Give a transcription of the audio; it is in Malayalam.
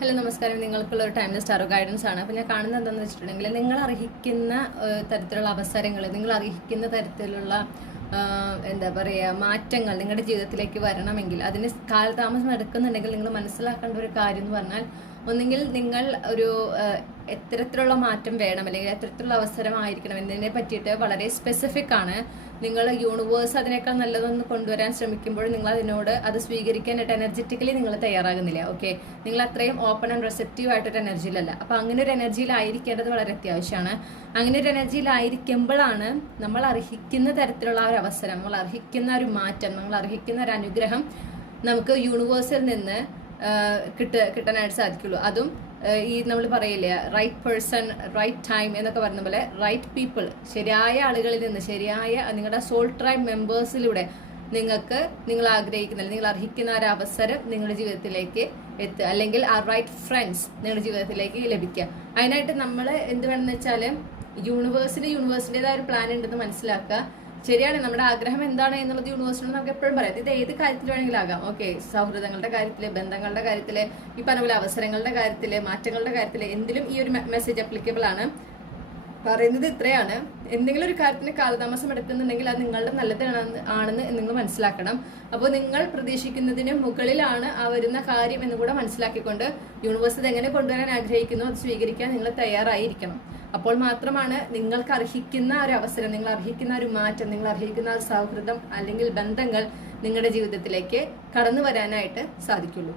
ഹലോ നമസ്കാരം. നിങ്ങൾക്കുള്ള ഒരു ടൈംലെസ് ടാറോ ഗൈഡൻസ് ആണ്. അപ്പോൾ ഞാൻ കാണുന്നത് എന്താണെന്ന് വെച്ചിട്ടുണ്ടെങ്കിൽ, നിങ്ങൾ അർഹിക്കുന്ന തരത്തിലുള്ള അവസരങ്ങൾ, നിങ്ങൾ അർഹിക്കുന്ന തരത്തിലുള്ള എന്താ പറയുക മാറ്റങ്ങൾ നിങ്ങളുടെ ജീവിതത്തിലേക്ക് വരണമെങ്കിൽ, അതിന് കാലതാമസം എടുക്കുന്നുണ്ടെങ്കിൽ നിങ്ങൾ മനസ്സിലാക്കേണ്ട ഒരു കാര്യം എന്ന് പറഞ്ഞാൽ, ഒന്നുകിൽ നിങ്ങൾ ഒരു എത്തരത്തിലുള്ള മാറ്റം വേണം അല്ലെങ്കിൽ എത്തരത്തിലുള്ള അവസരമായിരിക്കണം എന്നതിനെ പറ്റിയിട്ട് വളരെ സ്പെസിഫിക് ആണ്. നിങ്ങൾ യൂണിവേഴ്സ് അതിനേക്കാൾ നല്ലതൊന്ന് കൊണ്ടുവരാൻ ശ്രമിക്കുമ്പോൾ നിങ്ങൾ അതിനോട് അത് സ്വീകരിക്കാനായിട്ട് എനർജറ്റിക്കലി നിങ്ങൾ തയ്യാറാകുന്നില്ല. ഓക്കെ, നിങ്ങൾ അത്രയും ഓപ്പൺ ആൻഡ് റിസെപ്റ്റീവ് ആയിട്ടൊരു എനർജിയിലല്ല. അപ്പോൾ അങ്ങനെ ഒരു എനർജിയിലായിരിക്കേണ്ടത് വളരെ അത്യാവശ്യമാണ്. അങ്ങനെ ഒരു എനർജിയിലായിരിക്കുമ്പോഴാണ് നമ്മൾ അർഹിക്കുന്ന തരത്തിലുള്ള ആ ഒരു അവസരം, നമ്മൾ അർഹിക്കുന്ന ഒരു മാറ്റം, നമ്മൾ അർഹിക്കുന്ന ഒരു അനുഗ്രഹം നമുക്ക് യൂണിവേഴ്സിൽ നിന്ന് കിട്ടാനായിട്ട് സാധിക്കുള്ളൂ. അതും ഈ നമ്മൾ പറയില്ലേ, റൈറ്റ് പേഴ്സൺ റൈറ്റ് ടൈം എന്നൊക്കെ പറയുന്ന പോലെ റൈറ്റ് പീപ്പിൾ, ശരിയായ ആളുകളിൽ നിന്ന്, ശരിയായ നിങ്ങളുടെ സോൾ ട്രൈബ് മെമ്പേഴ്സിലൂടെ നിങ്ങൾക്ക് നിങ്ങൾ ആഗ്രഹിക്കുന്ന, നിങ്ങൾ അർഹിക്കുന്ന ഒരു അവസരം നിങ്ങളുടെ ജീവിതത്തിലേക്ക് എത്തുക, അല്ലെങ്കിൽ ആ റൈറ്റ് ഫ്രണ്ട്സ് നിങ്ങളുടെ ജീവിതത്തിലേക്ക് ലഭിക്കുക. അതിനായിട്ട് നമ്മൾ എന്ത് വേണമെന്ന് വെച്ചാൽ, യൂണിവേഴ്സിൻ്റെതായ ഒരു പ്ലാൻ ഉണ്ടെന്ന് മനസ്സിലാക്കുക. ശരിയാണ്, നമ്മുടെ ആഗ്രഹം എന്താണ് എന്നുള്ളത് യൂണിവേഴ്സിനോട് നമുക്ക് എപ്പോഴും പറയാം. ഇത് ഏത് കാര്യത്തിൽ വേണമെങ്കിലും ആകാം. ഓക്കെ, സൗഹൃദങ്ങളുടെ കാര്യത്തിൽ, ബന്ധങ്ങളുടെ കാര്യത്തിൽ, ഈ പറഞ്ഞ പോലെ അവസരങ്ങളുടെ കാര്യത്തിൽ, മാറ്റങ്ങളുടെ കാര്യത്തിൽ, എന്തിലും ഈ ഒരു മെസ്സേജ് അപ്ലിക്കബിൾ ആണ്. പറയുന്നത് ഇത്രയാണ്: എന്തെങ്കിലും ഒരു കാര്യത്തിന് കാലതാമസം എടുക്കുന്നുണ്ടെങ്കിൽ അത് നിങ്ങളുടെ നല്ലതാണെന്ന് നിങ്ങൾ മനസ്സിലാക്കണം. അപ്പോൾ നിങ്ങൾ പ്രതീക്ഷിക്കുന്നതിന് മുകളിലാണ് ആ വരുന്ന കാര്യം എന്ന് കൂടെ മനസ്സിലാക്കിക്കൊണ്ട് യൂണിവേഴ്സ് ഇത് എങ്ങനെ കൊണ്ടുവരാൻ ആഗ്രഹിക്കുന്നു അത് സ്വീകരിക്കാൻ നിങ്ങൾ തയ്യാറായിരിക്കണം. അപ്പോൾ മാത്രമാണ് നിങ്ങൾക്ക് അർഹിക്കുന്ന ഒരു അവസരം, നിങ്ങൾ അർഹിക്കുന്ന ഒരു മാറ്റം, നിങ്ങൾ അർഹിക്കുന്ന ഒരു സൗഹൃദം അല്ലെങ്കിൽ ബന്ധങ്ങൾ നിങ്ങളുടെ ജീവിതത്തിലേക്ക് കടന്നു വരാനായിട്ട് സാധിക്കുള്ളൂ.